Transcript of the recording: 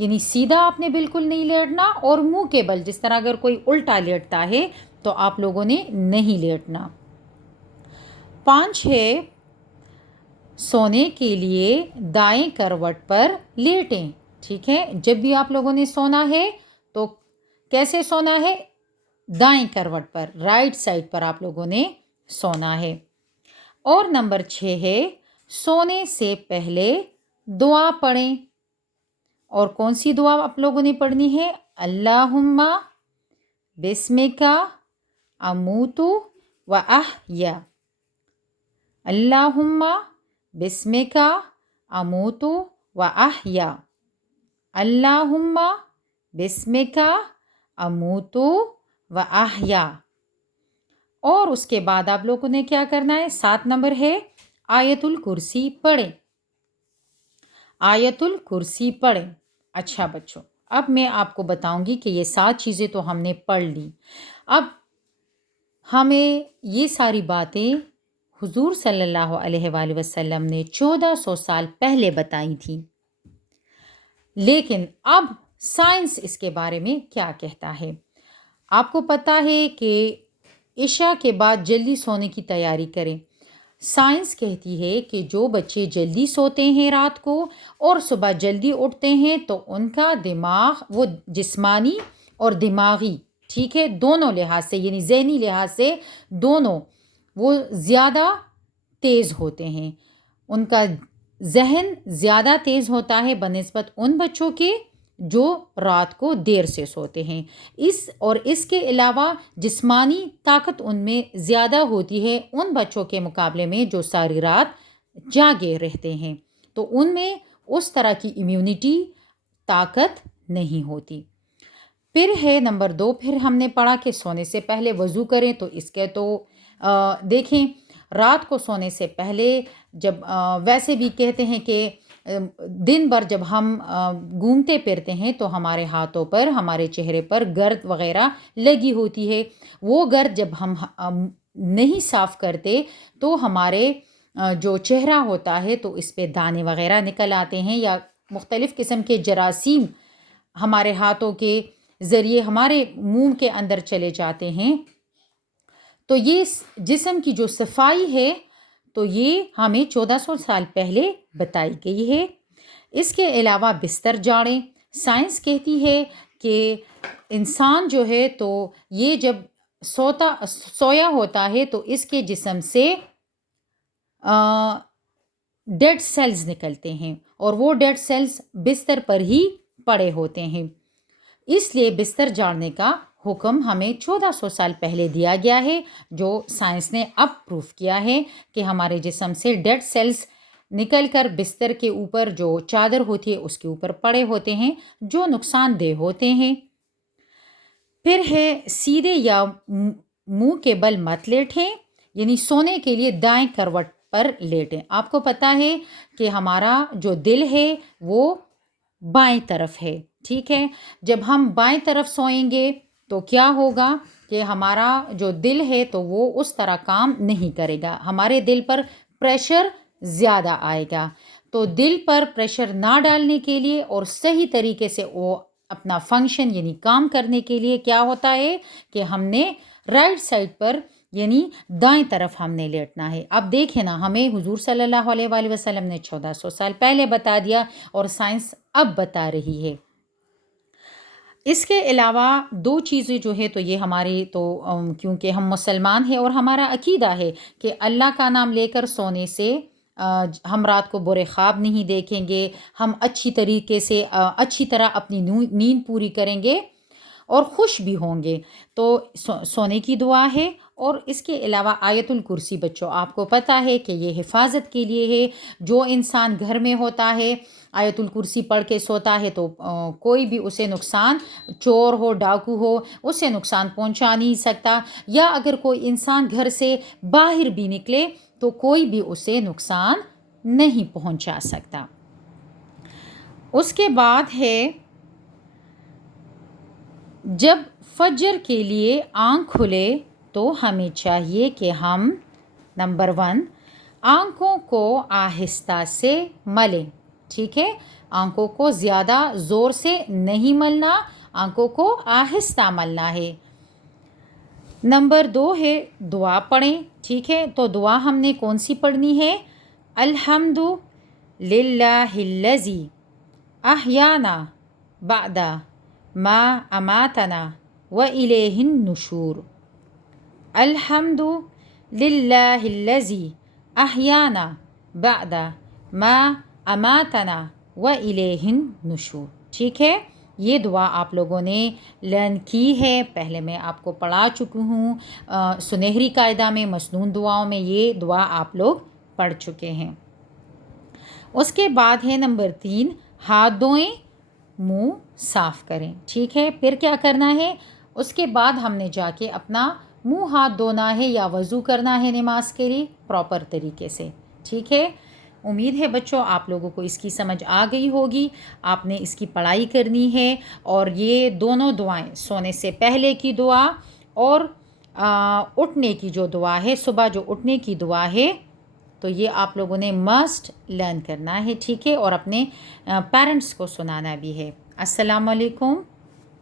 یعنی سیدھا آپ نے بالکل نہیں لیٹنا، اور منہ کے بل، جس طرح اگر کوئی الٹا لیٹتا ہے تو آپ لوگوں نے نہیں لیٹنا۔ 5 ہے سونے کے لیے دائیں کروٹ پر لیٹیں، ٹھیک ہے؟ جب بھی آپ لوگوں نے سونا ہے تو کیسے سونا ہے؟ دائیں کروٹ پر، رائٹ سائڈ پر آپ لوگوں نے سونا ہے۔ اور نمبر 6 ہے سونے سے پہلے دعا پڑھیں، اور کون سی دعا آپ لوگوں نے پڑھنی ہے؟ اللہم بسمک اموت و احیا، اللہم بسمک اموت و احیا، اللہم بسمک اموت و احیا۔ اور اس کے بعد آپ لوگوں نے کیا کرنا ہے؟ 7 نمبر ہے آیت الکرسی پڑھیں، آیت الکرسی پڑھیں۔ اچھا بچوں، اب میں آپ کو بتاؤں گی کہ یہ 7 چیزیں تو ہم نے پڑھ لی۔ اب ہمیں یہ ساری باتیں حضور صلی اللہ علیہ وآلہ وسلم نے 1400 سال پہلے بتائی تھیں، لیکن اب سائنس اس کے بارے میں کیا کہتا ہے؟ آپ کو پتہ ہے کہ عشاء کے بعد جلدی سونے کی تیاری کریں۔ سائنس کہتی ہے کہ جو بچے جلدی سوتے ہیں رات کو اور صبح جلدی اٹھتے ہیں تو ان کا دماغ، وہ جسمانی اور دماغی، ٹھیک ہے، دونوں لحاظ سے، یعنی ذہنی لحاظ سے دونوں، وہ زیادہ تیز ہوتے ہیں، ان کا ذہن زیادہ تیز ہوتا ہے بنسبت ان بچوں کے جو رات کو دیر سے سوتے ہیں۔ اس کے علاوہ جسمانی طاقت ان میں زیادہ ہوتی ہے ان بچوں کے مقابلے میں جو ساری رات جاگے رہتے ہیں، تو ان میں اس طرح کی امیونٹی طاقت نہیں ہوتی۔ پھر ہے نمبر 2، پھر ہم نے پڑھا کہ سونے سے پہلے وضو کریں، تو اس کے تو دیکھیں رات کو سونے سے پہلے، جب ویسے بھی کہتے ہیں کہ دن بھر جب ہم گھومتے پھرتے ہیں تو ہمارے ہاتھوں پر، ہمارے چہرے پر گرد وغیرہ لگی ہوتی ہے، وہ گرد جب ہم نہیں صاف کرتے تو ہمارے جو چہرہ ہوتا ہے تو اس پہ دانے وغیرہ نکل آتے ہیں، یا مختلف قسم کے جراثیم ہمارے ہاتھوں کے ذریعے ہمارے منہ کے اندر چلے جاتے ہیں۔ تو یہ جسم کی جو صفائی ہے تو یہ ہمیں 1400 سال پہلے بتائی گئی ہے۔ اس کے علاوہ بستر جاڑیں۔ سائنس کہتی ہے کہ انسان جو ہے تو یہ جب سویا ہوتا ہے تو اس کے جسم سے ڈیڈ سیلز نکلتے ہیں، اور وہ ڈیڈ سیلز بستر پر ہی پڑے ہوتے ہیں، اس لیے بستر جاڑنے کا حکم ہمیں 1400 سال پہلے دیا گیا ہے، جو سائنس نے اب پروف کیا ہے کہ ہمارے جسم سے ڈیڈ سیلز نکل کر بستر کے اوپر جو چادر ہوتی ہے اس کے اوپر پڑے ہوتے ہیں، جو نقصان دہ ہوتے ہیں۔ پھر ہے سیدھے یا منہ کے بل مت لیٹیں، یعنی سونے کے لیے دائیں کروٹ پر لیٹیں۔ آپ کو پتہ ہے کہ ہمارا جو دل ہے وہ بائیں طرف ہے، ٹھیک ہے؟ جب ہم بائیں طرف سوئیں گے تو کیا ہوگا کہ ہمارا جو دل ہے تو وہ اس طرح کام نہیں کرے گا، ہمارے دل پر پریشر زیادہ آئے گا۔ تو دل پر پریشر نہ ڈالنے کے لیے اور صحیح طریقے سے وہ اپنا فنکشن یعنی کام کرنے کے لیے کیا ہوتا ہے کہ ہم نے رائٹ سائڈ پر یعنی دائیں طرف ہم نے لیٹنا ہے۔ اب دیکھیں نا، ہمیں حضور صلی اللہ علیہ وآلہ وسلم نے 1400 سال پہلے بتا دیا اور سائنس اب بتا رہی ہے۔ اس کے علاوہ 2 چیزیں جو ہے تو یہ ہماری تو کیونکہ ہم مسلمان ہیں اور ہمارا عقیدہ ہے کہ اللہ کا نام لے کر سونے سے ہم رات کو برے خواب نہیں دیکھیں گے، ہم اچھی طریقے سے اچھی طرح اپنی نیند پوری کریں گے اور خوش بھی ہوں گے۔ تو سونے کی دعا ہے، اور اس کے علاوہ آیت الکرسی بچوں آپ کو پتہ ہے کہ یہ حفاظت کے لیے ہے۔ جو انسان گھر میں ہوتا ہے آیت الکرسی پڑھ کے سوتا ہے تو کوئی بھی اسے نقصان، چور ہو ڈاکو ہو، اسے نقصان پہنچا نہیں سکتا، یا اگر کوئی انسان گھر سے باہر بھی نکلے تو کوئی بھی اسے نقصان نہیں پہنچا سکتا۔ اس کے بعد ہے جب فجر کے لیے آنکھ کھلے تو ہمیں چاہیے کہ ہم نمبر 1 آنکھوں کو آہستہ سے ملیں، ٹھیک ہے؟ آنکھوں کو زیادہ زور سے نہیں ملنا، آنکھوں کو آہستہ ملنا ہے۔ نمبر 2 ہے دعا پڑھیں، ٹھیک ہے؟ تو دعا ہم نے کون سی پڑھنی ہے؟ الحمد للہ الذی احیانا بعد ما اماتنا والیہ النشور۔ الحمد للہ الذی احیانا بعد ما اماتنا والیہ النشور، ٹھیک ہے؟ یہ دعا آپ لوگوں نے لرن کی ہے، پہلے میں آپ کو پڑھا چکی ہوں، سنہری قاعدہ میں، مسنون دعاؤں میں یہ دعا آپ لوگ پڑھ چکے ہیں۔ اس کے بعد ہے نمبر 3، ہاتھ دھوئیں، منہ صاف کریں، ٹھیک ہے؟ پھر کیا کرنا ہے؟ اس کے بعد ہم نے جا کے اپنا منہ ہاتھ دھونا ہے یا وضو کرنا ہے نماز کے لیے پراپر طریقے سے، ٹھیک ہے؟ امید ہے بچوں آپ لوگوں کو اس کی سمجھ آ گئی ہوگی، آپ نے اس کی پڑھائی کرنی ہے، اور یہ دونوں دعائیں، سونے سے پہلے کی دعا اور اٹھنے کی جو دعا ہے، صبح جو اٹھنے کی دعا ہے، تو یہ آپ لوگوں نے مسٹ لرن کرنا ہے، ٹھیک ہے؟ اور اپنے پیرنٹس کو سنانا بھی ہے۔ السلام علیکم۔